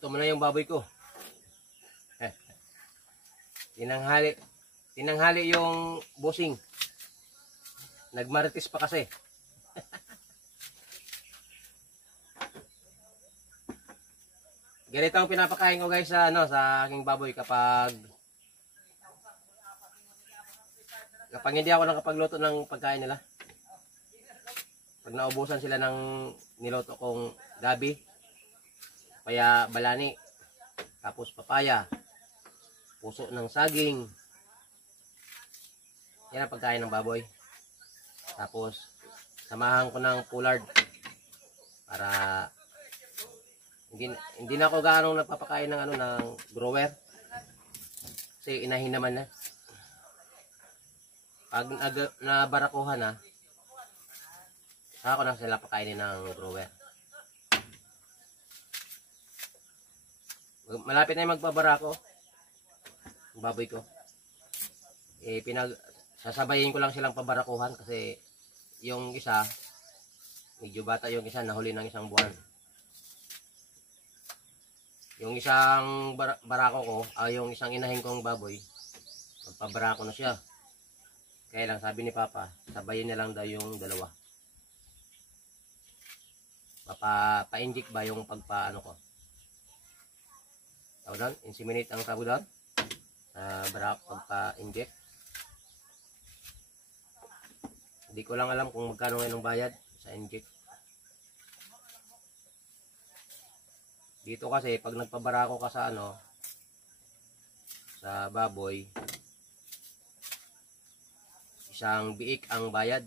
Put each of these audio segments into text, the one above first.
Gutom na yung baboy ko. Tinanghali yung bossing. Nagmarites pa kasi. Ganito ang pinapakain ko guys sa aking baboy kapag hindi ako nakapagluto ng pagkain nila. Pag naubusan sila ng niloto kong gabi, kaya balani, tapos papaya, puso ng saging. Yan ang pagkain ng baboy. Tapos samahan ko ng poulard para hindi na ako gaano nagpapakain ng ng grower. Kasi inahin naman na. Pag nabarakuhan na, saka ko na sila pakainin ng grower. Malapit na yung magbabarako. Ang baboy ko. Sasabayin ko lang silang pabarakuhan kasi yung isa, medyo bata yung isa, nahuli ng isang buwan. Yung isang barako ko, yung isang inahin kong baboy, magpabarako na siya. Kaya lang sabi ni Papa, sabayin na lang daw yung dalawa. Pa-inject ba yung pagpaano ko? Tawag doon? Inseminate ang tawag doon? Barako pagpa-inject. Hindi ko lang alam kung magkano ngayon ang bayad sa inject. Dito kasi pag nagpabarako ka sa sa baboy, isang biik ang bayad.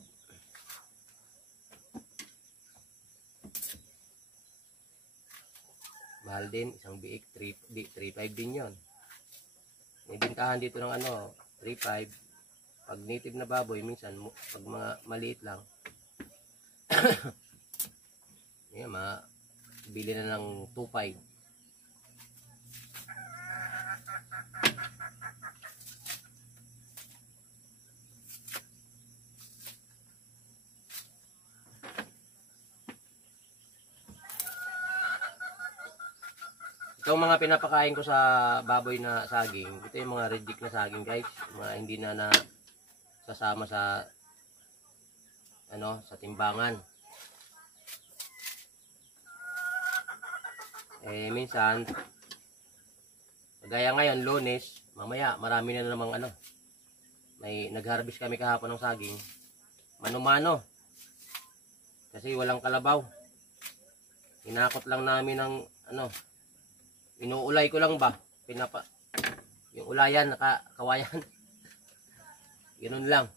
Mahal din, isang biik 3.5 din 'yon. May bintahan dito ng 3.5. Pag native na baboy minsan pag mga maliit lang. Yan, bili na ng 2.5. Itong mga pinapakain ko sa baboy na saging, ito yung mga reject na saging guys, mga hindi na sasama sa sa timbangan. Minsan gaya ngayon Lunes, mamaya marami na namang may nag-harvest kami kahapon ng saging, mano-mano kasi walang kalabaw. Inakot lang namin ng inuulay ko lang ba yung ulayan, kawayan. Ganun lang.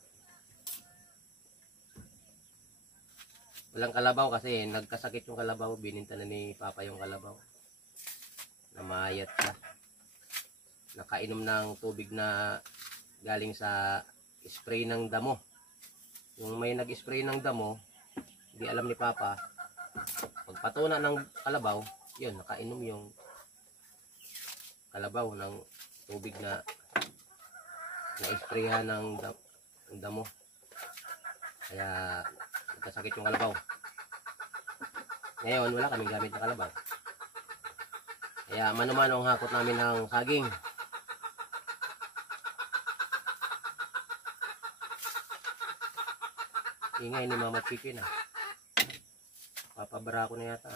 Walang kalabaw kasi nagkasakit yung kalabaw, bininta na ni Papa yung kalabaw. Namayat siya. Nakainom ng tubig na galing sa spray ng damo. Yung may nag-spray ng damo, hindi alam ni Papa, pagpatuna ng kalabaw, yun, nakainom yung kalabaw ng tubig na na-sprayhan ng damo. Kaya nagkasakit yung kalabaw. Ngayon wala kaming gamit ng kalabaw. Kaya mano-mano ang hakot namin ng saging. Ingay ni Mama Chicken Papabara ko na yata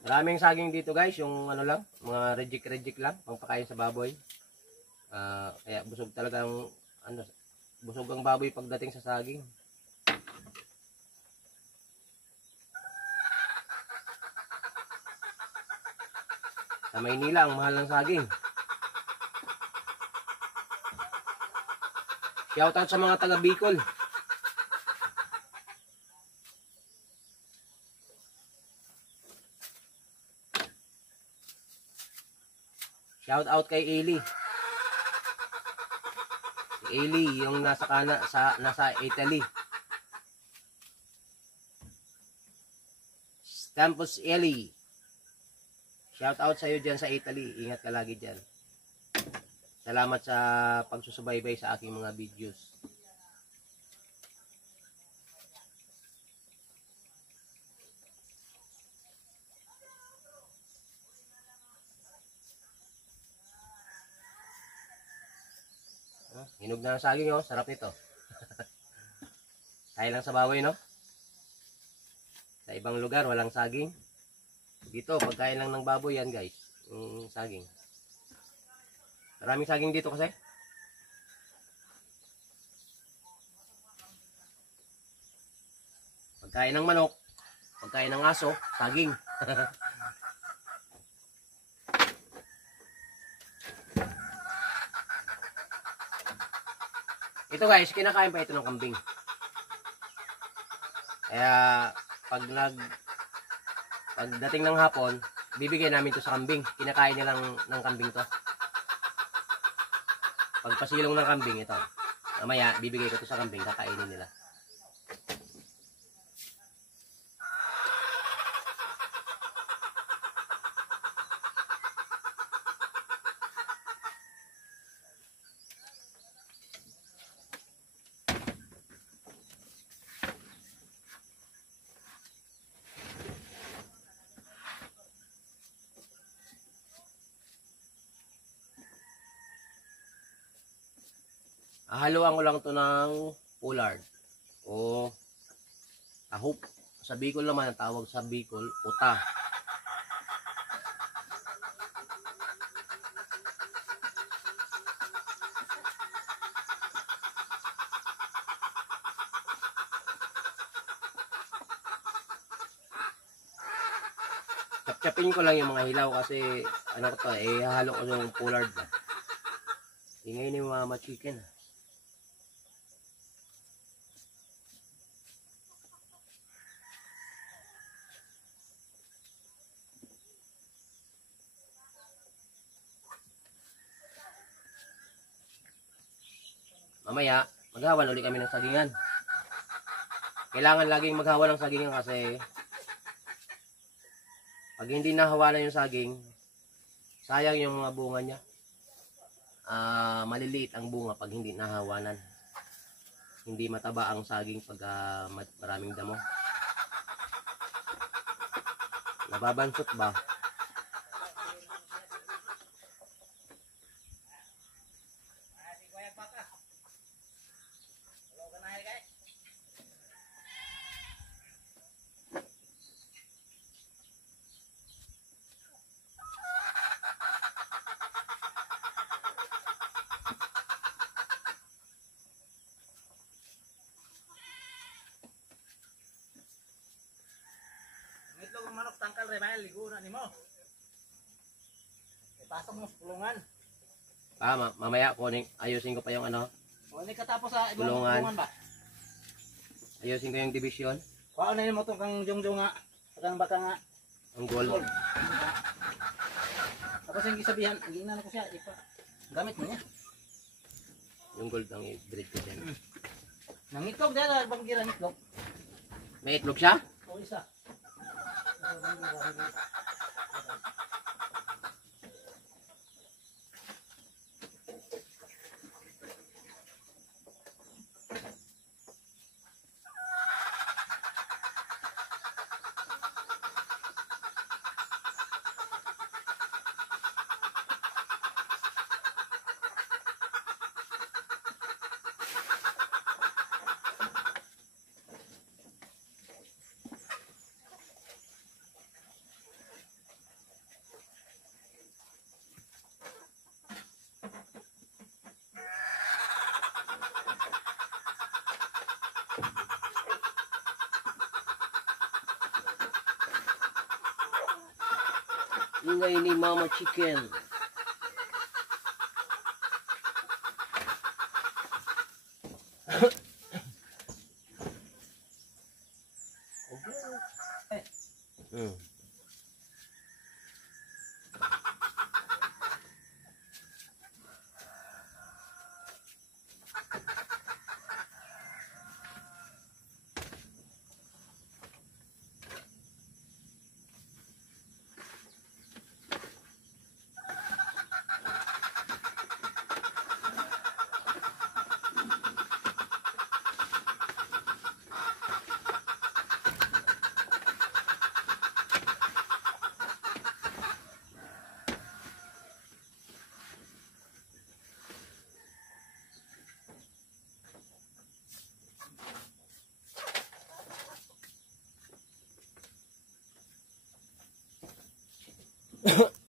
Maraming saging dito guys, yung lang, mga reject lang, pangpakain sa baboy. Kaya busog talagang, busog ang baboy pagdating sa saging. Sa Maynila, ang mahal ng saging. Shoutout sa mga taga Bicol. Shout out kay Eli. Si Eli, yung nasa Italy. Campus Eli. Shout out sa iyo diyan sa Italy. Ingat ka lagi diyan. Salamat sa pagsusubaybay sa aking mga videos. Hinog na ng saging, oh. Sarap nito. Tayo lang sa baboy, no? Sa ibang lugar, walang saging. Dito, pagkain lang ng baboy yan, guys. Saging. Maraming saging dito kasi. Pagkain ng manok, pagkain ng aso, saging. Ito guys, kinakain pa ito ng kambing. Kaya pagdating ng hapon, bibigyan namin to sa kambing. Kinakain nilang ng kambing to. Pagpasilong ng kambing ito. Mamaya bibigay ko to sa kambing, kakainin nila. Haluan ko lang to ng pollard o ahop. Sa Bicol naman, ang tawag sa Bicol, uta. Chapchapin ko lang yung mga hilaw kasi ano ko to, halo ko yung pollard ba. Ingay ni Mama Chicken. Mamaya, maghawan ulit kami ng sagingan. Kailangan laging maghawan ng sagingan kasi pag hindi nahawanan yung saging, sayang yung mga bunga niya. Maliliit ang bunga pag hindi nahawanan. Hindi mataba ang saging pag maraming damo. Nababansot ba? Itlog ng manok tangkal re mahal ligo na nimo. Ipasok mo sa kulungan. Mamaya ayusin ko pa yung ano. O ni katapos sa ibang Kulungan. kulungan ba? Ayusin ko yung division. Kuha na mo tong kang jongjong nga. Kang baka nga. Ang gold. Tapos yung gisabihan, ginan ko siya ipa. Gamit mo niya. Yung gold ang i-breed ko dyan. Nangitlog dala bang gira itlog. May itlog siya? O isa. Ingay ni Mama Chicken.